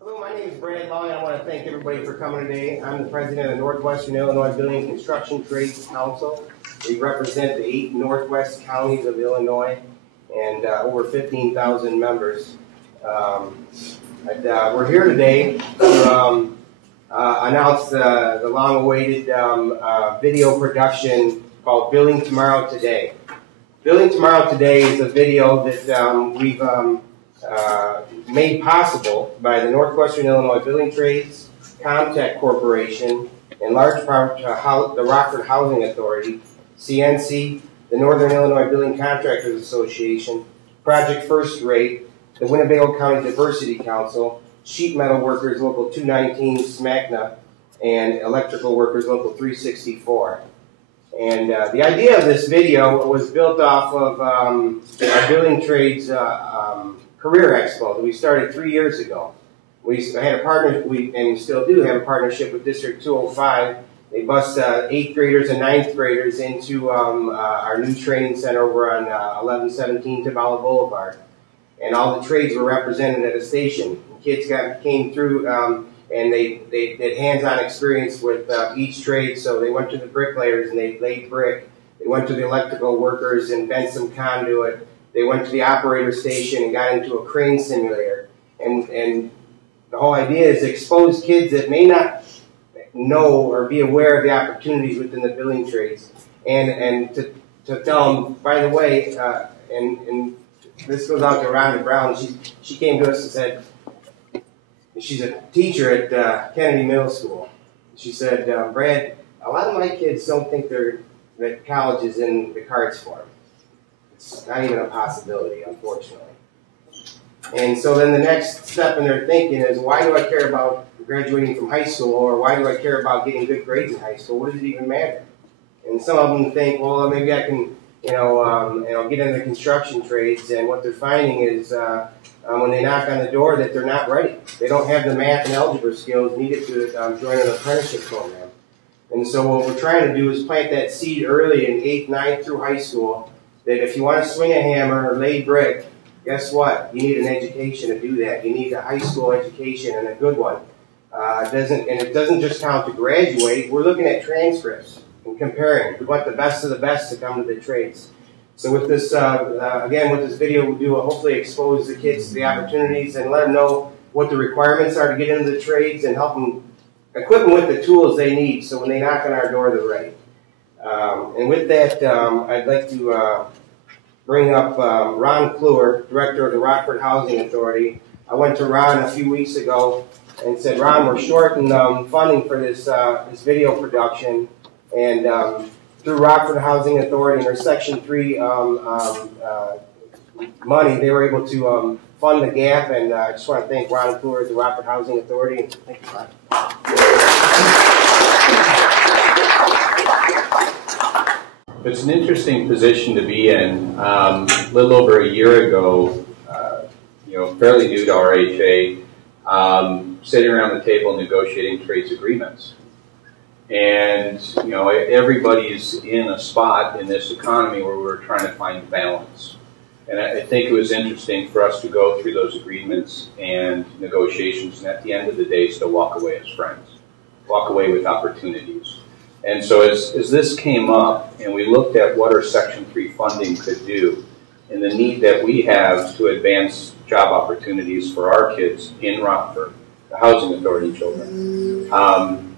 Hello, my name is Brad Long, and I want to thank everybody for coming today. I'm the president of the Northwestern Illinois Building and Construction Trades Council. We represent the 8 northwest counties of Illinois and over 15,000 members. We're here today to announce the long-awaited video production called Building Tomorrow Today. Building Tomorrow Today is a video that we've made possible by the Northwestern Illinois Building Trades, COMTECH Corporation, in large part the Rockford Housing Authority, CNC, the Northern Illinois Building Contractors Association, Project First Rate, the Winnebago County Diversity Council, Sheet Metal Workers Local 219, SMACNA, and Electrical Workers Local 364. And the idea of this video was built off of our Building Trades Career Expo that we started 3 years ago. We had a partner, and we still do have a partnership with District 205. They bus 8th graders and 9th graders into our new training center over on 1117 Tabala Boulevard. And all the trades were represented at a station. And kids came through and they did hands-on experience with each trade. So they went to the Bricklayers and they laid brick. They went to the electrical workers and bent some conduit. They went to the operator station and got into a crane simulator. And the whole idea is to expose kids that may not know or be aware of the opportunities within the building trades. And to tell them, by the way, and this goes out to Rhonda Brown. She came to us and said, she's a teacher at Kennedy Middle School. She said, Brad, a lot of my kids don't think that college is in the cards for them. It's not even a possibility, unfortunately. And so then the next step in their thinking is, why do I care about graduating from high school, or why do I care about getting good grades in high school? What does it even matter? And some of them think, well, maybe I can, get into the construction trades. And what they're finding is when they knock on the door that they're not ready. They don't have the math and algebra skills needed to join an apprenticeship program. And so what we're trying to do is plant that seed early in 8th, 9th through high school, that if you want to swing a hammer or lay brick, guess what? You need an education to do that. You need a high school education, and a good one. It doesn't just count to graduate. We're looking at transcripts and comparing. We want the best of the best to come to the trades. So with this, again, with this video, we'll do hopefully expose the kids to the opportunities and let them know what the requirements are to get into the trades, and help them, equip them with the tools they need so when they knock on our door, they're ready. And with that, I'd like to bring up Ron Kluwer, Director of the Rockford Housing Authority. I went to Ron a few weeks ago and said, Ron, we're short in funding for this video production, and through Rockford Housing Authority and their Section 3 money, they were able to fund the gap, and I just want to thank Ron Kluwer at the Rockford Housing Authority. And thank you, Ron. It's an interesting position to be in. A little over a year ago, fairly new to RHA, sitting around the table negotiating trades agreements. And, everybody's in a spot in this economy where we're trying to find balance. And I think it was interesting for us to go through those agreements and negotiations, and at the end of the day, still walk away as friends, walk away with opportunities. And so as this came up, and we looked at what our Section 3 funding could do, and the need that we have to advance job opportunities for our kids in Rockford, the Housing Authority children,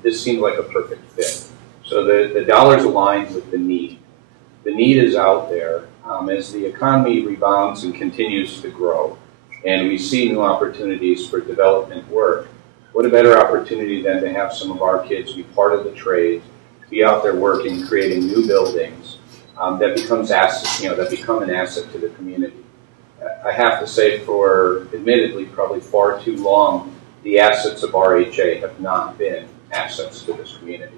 this seemed like a perfect fit. So the dollars aligned with the need. The need is out there as the economy rebounds and continues to grow, and we see new opportunities for development work. What a better opportunity than to have some of our kids be part of the trade, be out there working, creating new buildings that becomes assets, that become an asset to the community. I have to say, for admittedly probably far too long, the assets of RHA have not been assets to this community.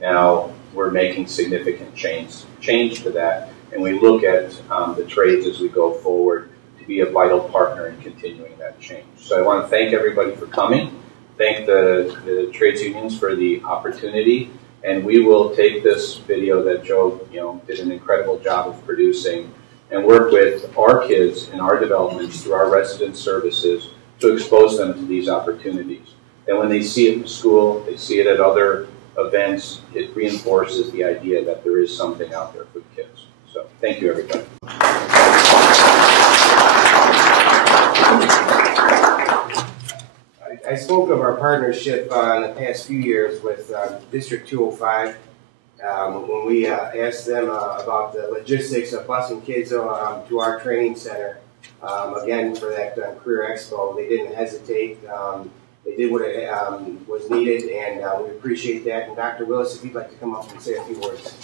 Now we're making significant change to that, and we look at the trades as we go forward to be a vital partner in continuing that change. So I want to thank everybody for coming, thank the trades unions for the opportunity, and we will take this video that Joe did an incredible job of producing and work with our kids in our developments through our resident services to expose them to these opportunities. And when they see it in school, they see it at other events, it reinforces the idea that there is something out there for the kids. So thank you, everybody. I spoke of our partnership in the past few years with District 205 when we asked them about the logistics of busing kids to our training center. Again, for that Career Expo, they didn't hesitate. They did what was needed, and we appreciate that. And Dr. Willis, if you'd like to come up and say a few words.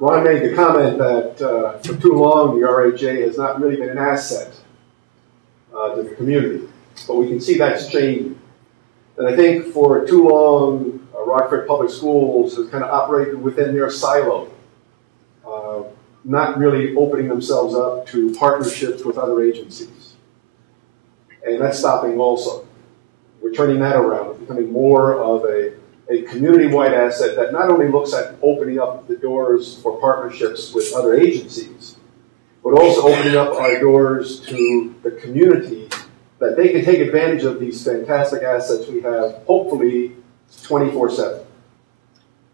Ron made the comment that for too long the RHA has not really been an asset to the community, but we can see that's changing. And I think for too long, Rockford Public Schools has kind of operated within their silo, not really opening themselves up to partnerships with other agencies. And that's stopping also. We're turning that around. We're becoming more of a community-wide asset that not only looks at opening up the doors for partnerships with other agencies, but also opening up our doors to the community that they can take advantage of these fantastic assets we have, hopefully 24/7.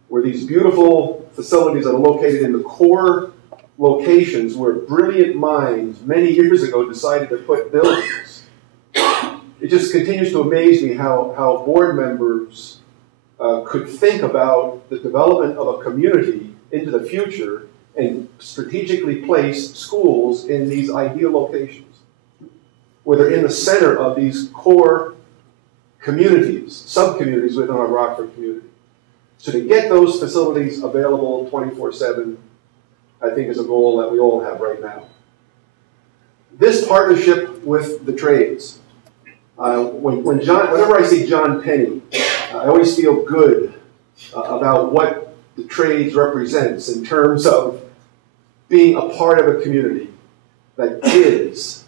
Where these beautiful facilities that are located in the core locations where brilliant minds many years ago decided to put buildings. It just continues to amaze me how board members could think about the development of a community into the future and strategically place schools in these ideal locations, where they're in the center of these core communities, sub-communities within our Rockford community. So to get those facilities available 24/7, I think is a goal that we all have right now. This partnership with the trades, whenever I see John Penny, I always feel good about what the trades represents in terms of being a part of a community that gives,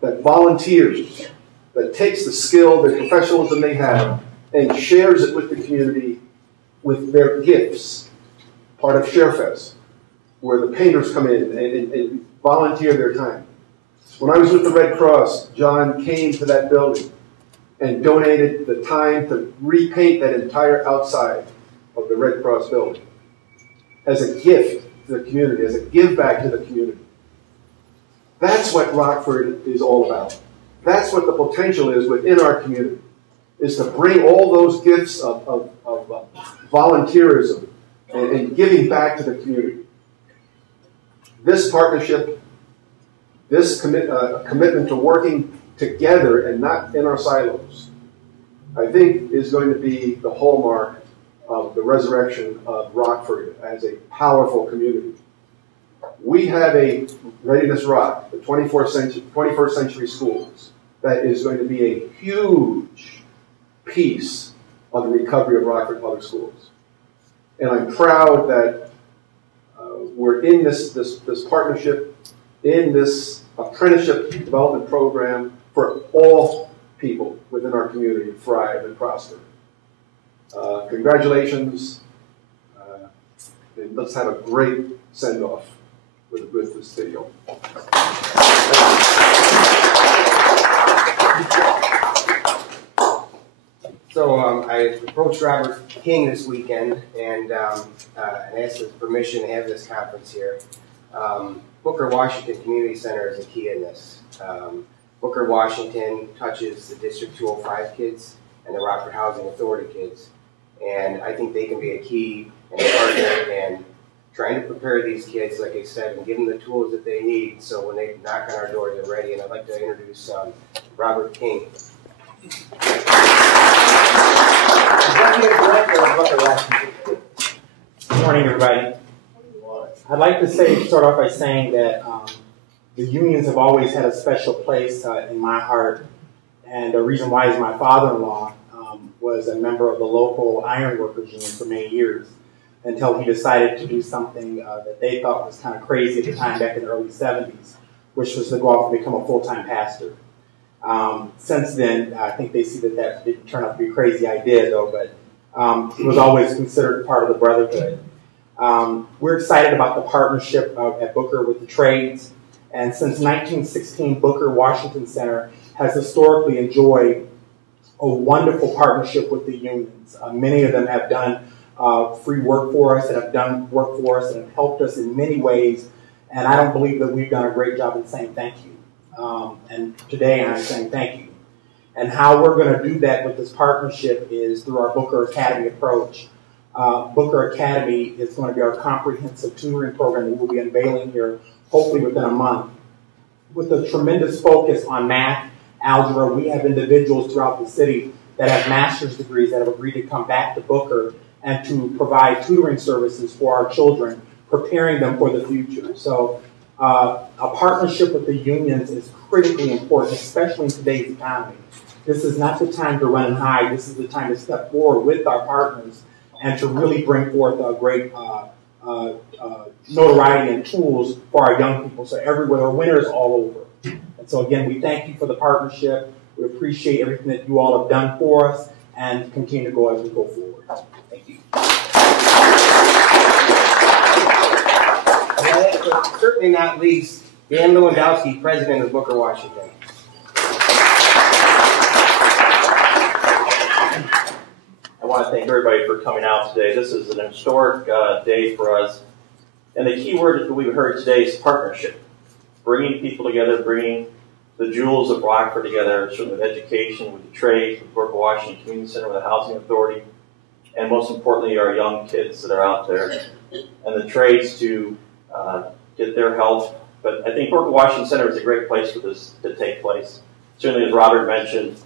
that volunteers, that takes the skill, the professionalism they have, and shares it with the community with their gifts. Part of ShareFest, where the painters come in and volunteer their time. When I was with the Red Cross, John came to that building and donated the time to repaint that entire outside of the Red Cross building as a gift to the community, as a give back to the community. That's what Rockford is all about. That's what the potential is within our community, is to bring all those gifts of volunteerism and giving back to the community. This partnership, this commitment to working together and not in our silos, I think is going to be the hallmark of the resurrection of Rockford as a powerful community. We have a Readiness Rock, the 21st century schools, that is going to be a huge piece of the recovery of Rockford Public Schools. And I'm proud that we're in this partnership, in this apprenticeship development program for all people within our community to thrive and prosper. Congratulations, and let's have a great send-off with this video. So I approached Robert King this weekend and asked his permission to have this conference here. Booker Washington Community Center is a key in this. Booker Washington touches the District 205 kids and the Rockford Housing Authority kids. And I think they can be a key and a partner in trying to prepare these kids, like I said, and give them the tools that they need so when they knock on our door, they're ready. And I'd like to introduce Robert King. Executive Director of Booker Washington. Good morning, everybody. I'd like to start off by saying that the unions have always had a special place in my heart, and the reason why is my father-in-law was a member of the local ironworkers union for many years until he decided to do something that they thought was kind of crazy at the time back in the early 70s, which was to go off and become a full-time pastor. Since then, I think they see that didn't turn out to be a crazy idea, though, but it was always considered part of the brotherhood. We're excited about the partnership at Booker with the trades. And since 1916, Booker Washington Center has historically enjoyed a wonderful partnership with the unions. Many of them have done free work for us, and have done work for us, and have helped us in many ways. And I don't believe that we've done a great job in saying thank you. And today I'm saying thank you. And how we're going to do that with this partnership is through our Booker Academy approach. Booker Academy is going to be our comprehensive tutoring program that we'll be unveiling here hopefully within a month. With a tremendous focus on math, algebra, we have individuals throughout the city that have master's degrees that have agreed to come back to Booker and to provide tutoring services for our children, preparing them for the future. So a partnership with the unions is critically important, especially in today's economy. This is not the time to run and hide. This is the time to step forward with our partners and to really bring forth a great notoriety and tools for our young people. So everywhere, there are winners all over. And so again, we thank you for the partnership. We appreciate everything that you all have done for us and continue to go as we go forward. Thank you. And last, but certainly not least, Dan Lewandowski, President of Booker Washington. I want to thank everybody for coming out today. This is an historic day for us. And the key word that we've heard today is partnership. Bringing people together, bringing the jewels of Rockford together, certainly with education, with the trades, with Booker Washington Community Center, with the Housing Authority, and most importantly, our young kids that are out there, and the trades to get their help. But I think Booker Washington Center is a great place for this to take place. Certainly, as Robert mentioned,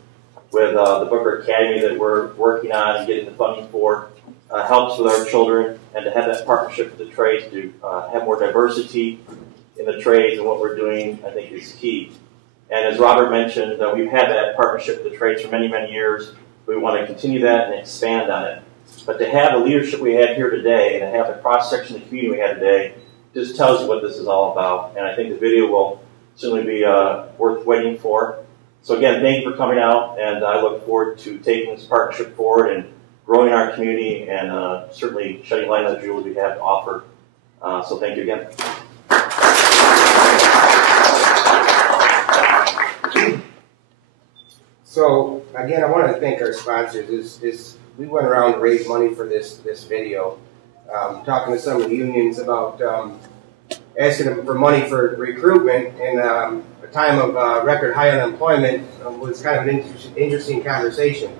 with the Booker Academy that we're working on and getting the funding for, helps with our children, and to have that partnership with the trades to have more diversity in the trades and what we're doing, I think is key. And as Robert mentioned, we've had that partnership with the trades for many, many years. We want to continue that and expand on it. But to have the leadership we have here today and to have the cross-section of the community we have today just tells you what this is all about. And I think the video will certainly be worth waiting for. So again, thank you for coming out, and I look forward to taking this partnership forward and growing our community and certainly shedding light on the jewels we have to offer. So thank you again. So again, I want to thank our sponsors. We went around to raise money for this video, talking to some of the unions about asking them for money for recruitment, and a time of record high unemployment was kind of an interesting conversation.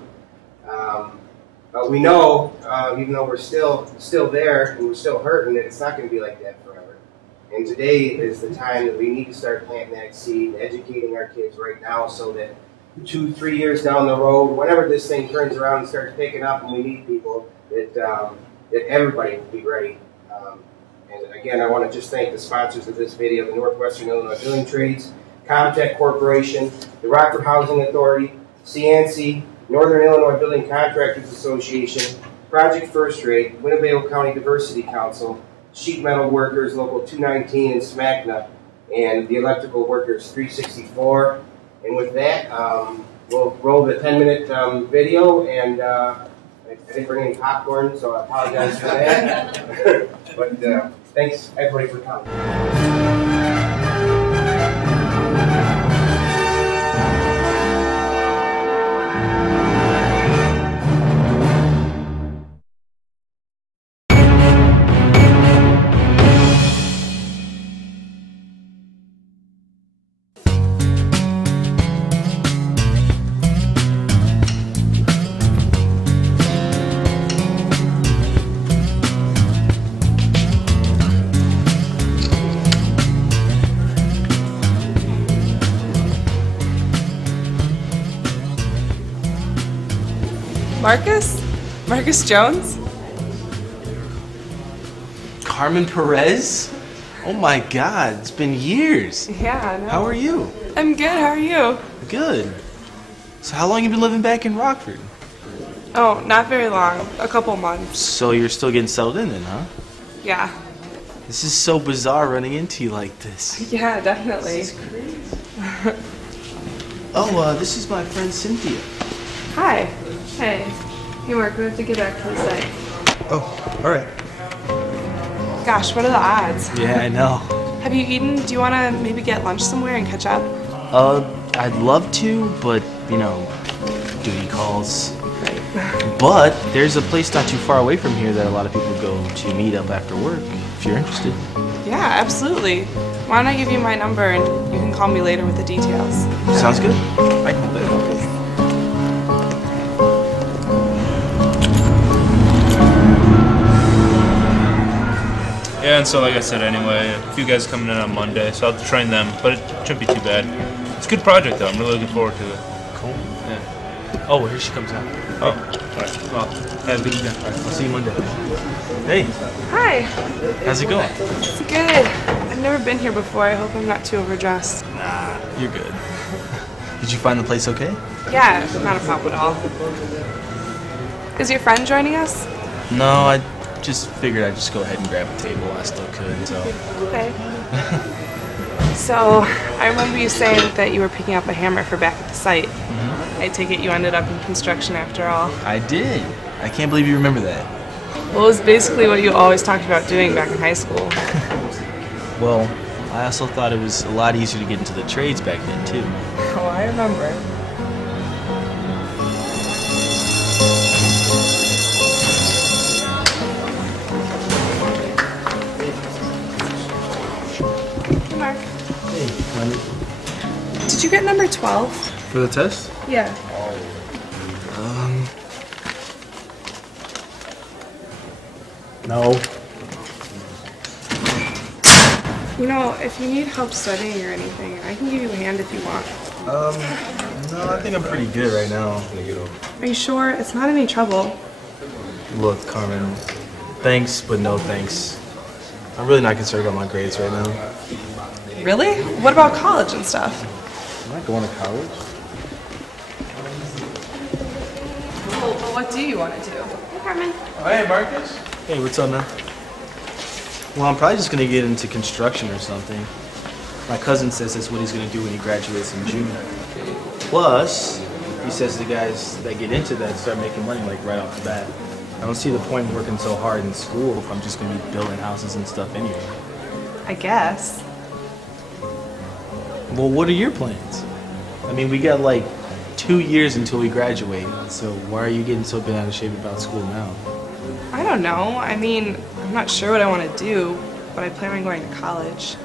But we know, even though we're still there and we're still hurting, that it's not going to be like that forever. And today is the time that we need to start planting that seed, educating our kids right now, so that 2-3 years down the road, whenever this thing turns around and starts picking up and we need people, that everybody will be ready. And again, I want to just thank the sponsors of this video: the Northwestern Illinois Building Trades, COMTECH Corporation, the Rockford Housing Authority, CNC, Northern Illinois Building Contractors Association, Project First Rate, Winnebago County Diversity Council, Sheet Metal Workers Local 219 in SMACNA, and the Electrical Workers 364. And with that, we'll roll the 10-minute video, and I didn't bring any popcorn, so I apologize for that. But thanks, everybody, for coming. Marcus Jones? Carmen Perez? Oh my God, it's been years. Yeah, I know. How are you? I'm good, how are you? Good. So how long have you been living back in Rockford? Oh, not very long. A couple months. So you're still getting settled in then, huh? Yeah. This is so bizarre running into you like this. Yeah, definitely. This is crazy. Oh, this is my friend Cynthia. Hi. Hey. Hey, Mark, we have to get back to the site. Oh, all right. Gosh, what are the odds? Yeah, I know. Have you eaten? Do you want to maybe get lunch somewhere and catch up? I'd love to, but, you know, duty calls. But there's a place not too far away from here that a lot of people go to meet up after work, if you're interested. Yeah, absolutely. Why don't I give you my number and you can call me later with the details? Sounds good. I can do that. Yeah, and so like I said anyway, a few guys coming in on Monday, so I'll train them, but it shouldn't be too bad. It's a good project though, I'm really looking forward to it. Cool. Yeah. Oh, well, here she comes out. Oh, alright. Well, have a good weekend. All right, I'll see you Monday. Hey, Hi. how's it going? It's good. I've never been here before. I hope I'm not too overdressed. Nah, you're good. Did you find the place okay? Yeah, not a problem at all. Is your friend joining us? No, I just figured I'd just go ahead and grab a table. I still could, so. Okay. So, I remember you saying that you were picking up a hammer for back at the site. I take it you ended up in construction after all. I did. I can't believe you remember that. Well, it was basically what you always talked about doing back in high school. Well, I also thought it was a lot easier to get into the trades back then, too. Oh, I remember. Hey, Mark. Hey, Did you get number 12? for the test? Yeah. No. You know, if you need help studying or anything, I can give you a hand if you want. No, I think I'm pretty good right now. Are you sure? It's not any trouble. Look, Carmen, thanks, but no thanks. I'm really not concerned about my grades right now. Really? What about college and stuff? Am I going to college? Well, but what do you want to do? Hey, Carmen. Oh, hey, Marcus. Hey, what's up, man? Well, I'm probably just going to get into construction or something. My cousin says that's what he's going to do when he graduates in June. Plus, he says the guys that get into that start making money like right off the bat. I don't see the point in working so hard in school if I'm just going to be building houses and stuff anyway. I guess. Well, what are your plans? I mean, we got like 2 years until we graduate, so why are you getting so bent out of shape about school now? I don't know. I mean, I'm not sure what I want to do, but I plan on going to college.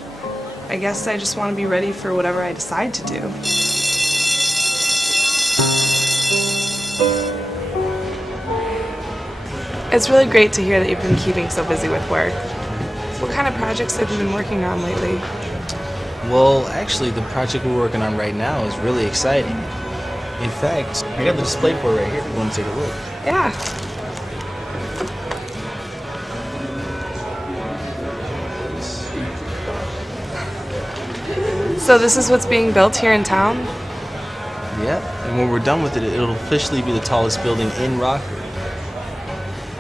I guess I just want to be ready for whatever I decide to do. It's really great to hear that you've been keeping so busy with work. What kind of projects have you been working on lately? Well, actually, the project we're working on right now is really exciting. In fact, I got the display for it right here if you want to take a look. Yeah. So this is what's being built here in town? Yeah, and when we're done with it, it'll officially be the tallest building in Rockford.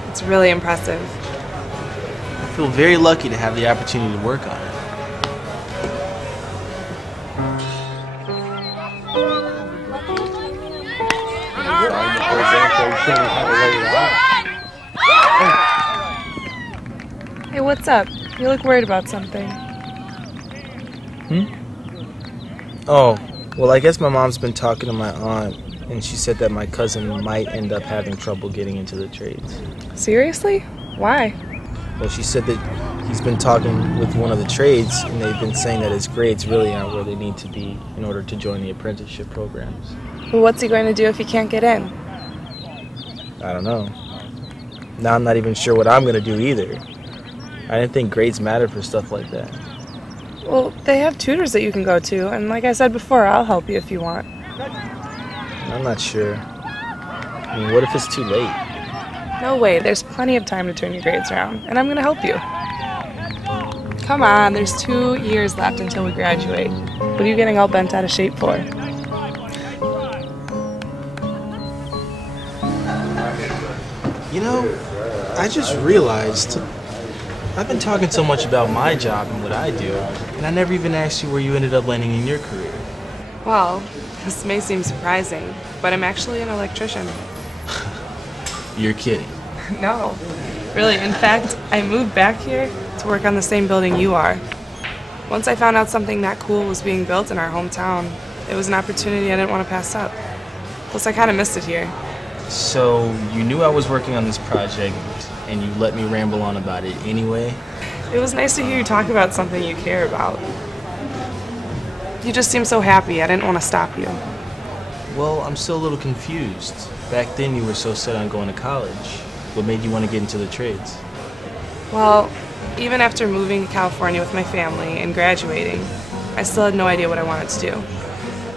It's really impressive. I feel very lucky to have the opportunity to work on it. Hey, what's up? You look worried about something. Oh, well, I guess my mom's been talking to my aunt, and she said that my cousin might end up having trouble getting into the trades. Seriously? Why? Well, she said that he's been talking with one of the trades, and they've been saying that his grades really aren't where they need to be in order to join the apprenticeship programs. Well, what's he going to do if he can't get in? I don't know. Now I'm not even sure what I'm going to do either. I didn't think grades mattered for stuff like that. Well, they have tutors that you can go to, and like I said before, I'll help you if you want. I'm not sure. I mean, what if it's too late? No way, there's plenty of time to turn your grades around, and I'm gonna help you. Come on, there's 2 years left until we graduate. What are you getting all bent out of shape for? You know, I just realized I've been talking so much about my job and what I do, and I never even asked you where you ended up landing in your career. Well, this may seem surprising, but I'm actually an electrician. You're kidding. No, Really, in fact, I moved back here to work on the same building you are. Once I found out something that cool was being built in our hometown, it was an opportunity I didn't want to pass up. Plus, I kind of missed it here. So, you knew I was working on this project, and you let me ramble on about it anyway? It was nice to hear you talk about something you care about. You just seem so happy, I didn't want to stop you. Well, I'm still a little confused. Back then you were so set on going to college. What made you want to get into the trades? Well, even after moving to California with my family and graduating, I still had no idea what I wanted to do.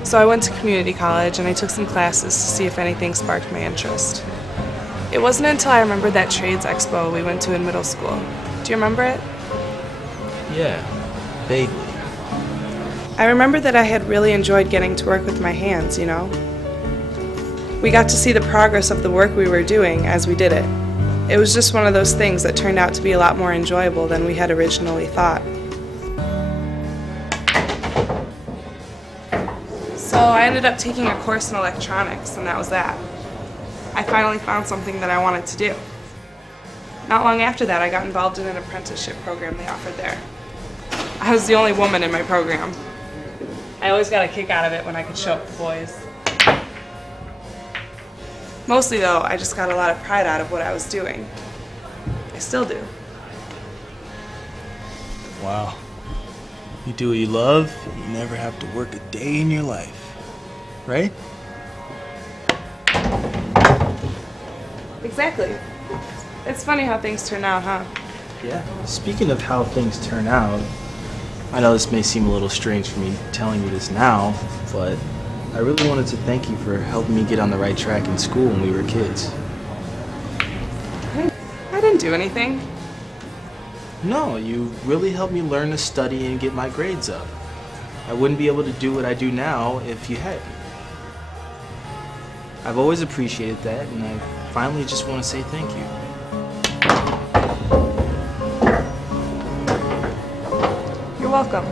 So I went to community college and I took some classes to see if anything sparked my interest. It wasn't until I remembered that trades expo we went to in middle school. Do you remember it? Yeah, vaguely. I remember that I had really enjoyed getting to work with my hands, you know? We got to see the progress of the work we were doing as we did it. It was just one of those things that turned out to be a lot more enjoyable than we had originally thought. So I ended up taking a course in electronics, and that was that. I finally found something that I wanted to do. Not long after that, I got involved in an apprenticeship program they offered there. I was the only woman in my program. I always got a kick out of it when I could show up the boys. Mostly though, I just got a lot of pride out of what I was doing. I still do. Wow. You do what you love, you never have to work a day in your life. Right? Exactly. It's funny how things turn out, huh? Yeah. Speaking of how things turn out, I know this may seem a little strange for me telling you this now, but I really wanted to thank you for helping me get on the right track in school when we were kids. I didn't do anything. No, you really helped me learn to study and get my grades up. I wouldn't be able to do what I do now if you hadn't. I've always appreciated that, and I finally just want to say thank you. You're welcome.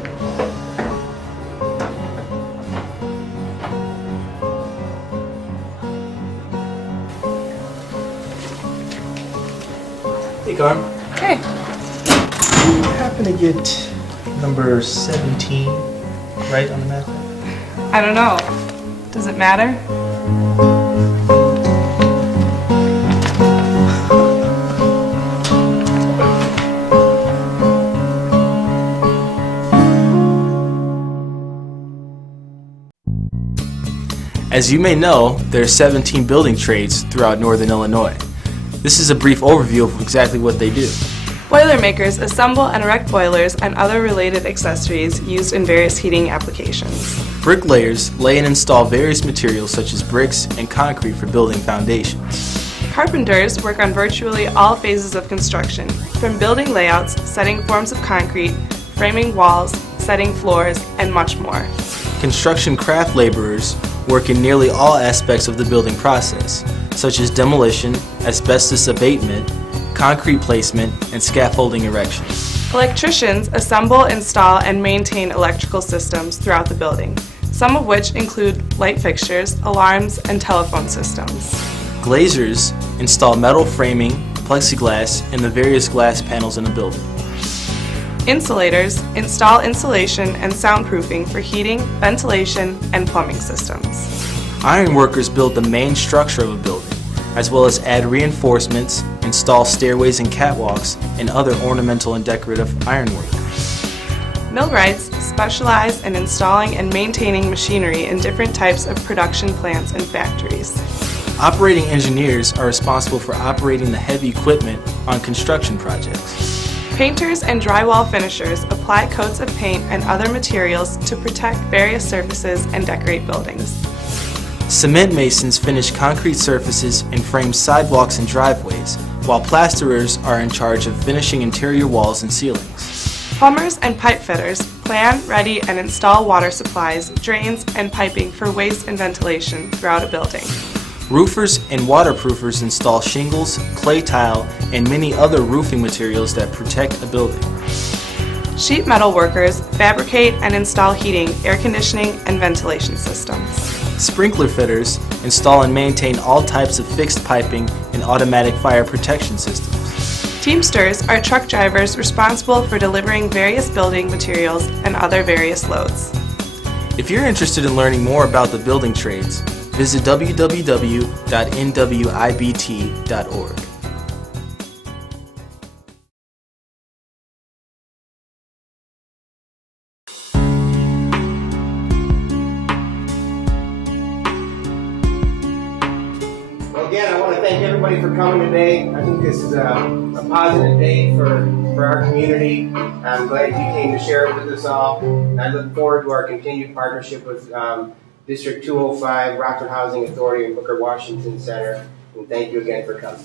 Hey, Carm. Hey. You happen to get number 17 right on the map? I don't know. Does it matter? As you may know, there are 17 building trades throughout Northern Illinois. This is a brief overview of exactly what they do. Boilermakers assemble and erect boilers and other related accessories used in various heating applications. Bricklayers lay and install various materials such as bricks and concrete for building foundations. Carpenters work on virtually all phases of construction, from building layouts, setting forms of concrete, framing walls, setting floors, and much more. Construction craft laborers work in nearly all aspects of the building process, such as demolition, asbestos abatement, concrete placement, and scaffolding erection. Electricians assemble, install, and maintain electrical systems throughout the building, some of which include light fixtures, alarms, and telephone systems. Glaziers install metal framing, plexiglass, and the various glass panels in a building. Insulators install insulation and soundproofing for heating, ventilation, and plumbing systems. Ironworkers build the main structure of a building, as well as add reinforcements, install stairways and catwalks, and other ornamental and decorative ironwork. Millwrights specialize in installing and maintaining machinery in different types of production plants and factories. Operating engineers are responsible for operating the heavy equipment on construction projects. Painters and drywall finishers apply coats of paint and other materials to protect various surfaces and decorate buildings. Cement masons finish concrete surfaces and frame sidewalks and driveways, while plasterers are in charge of finishing interior walls and ceilings. Plumbers and pipefitters plan, ready, and install water supplies, drains, and piping for waste and ventilation throughout a building. Roofers and waterproofers install shingles, clay tile, and many other roofing materials that protect a building. Sheet metal workers fabricate and install heating, air conditioning, and ventilation systems. Sprinkler fitters install and maintain all types of fixed piping and automatic fire protection systems. Teamsters are truck drivers responsible for delivering various building materials and other various loads. If you're interested in learning more about the building trades, visit www.nwibt.org. Well, again, I want to thank everybody for coming today. I think this is a positive day for our community. I'm glad you came to share it with us all. And I look forward to our continued partnership with District 205, Rockford Housing Authority, and Booker Washington Center. And thank you again for coming.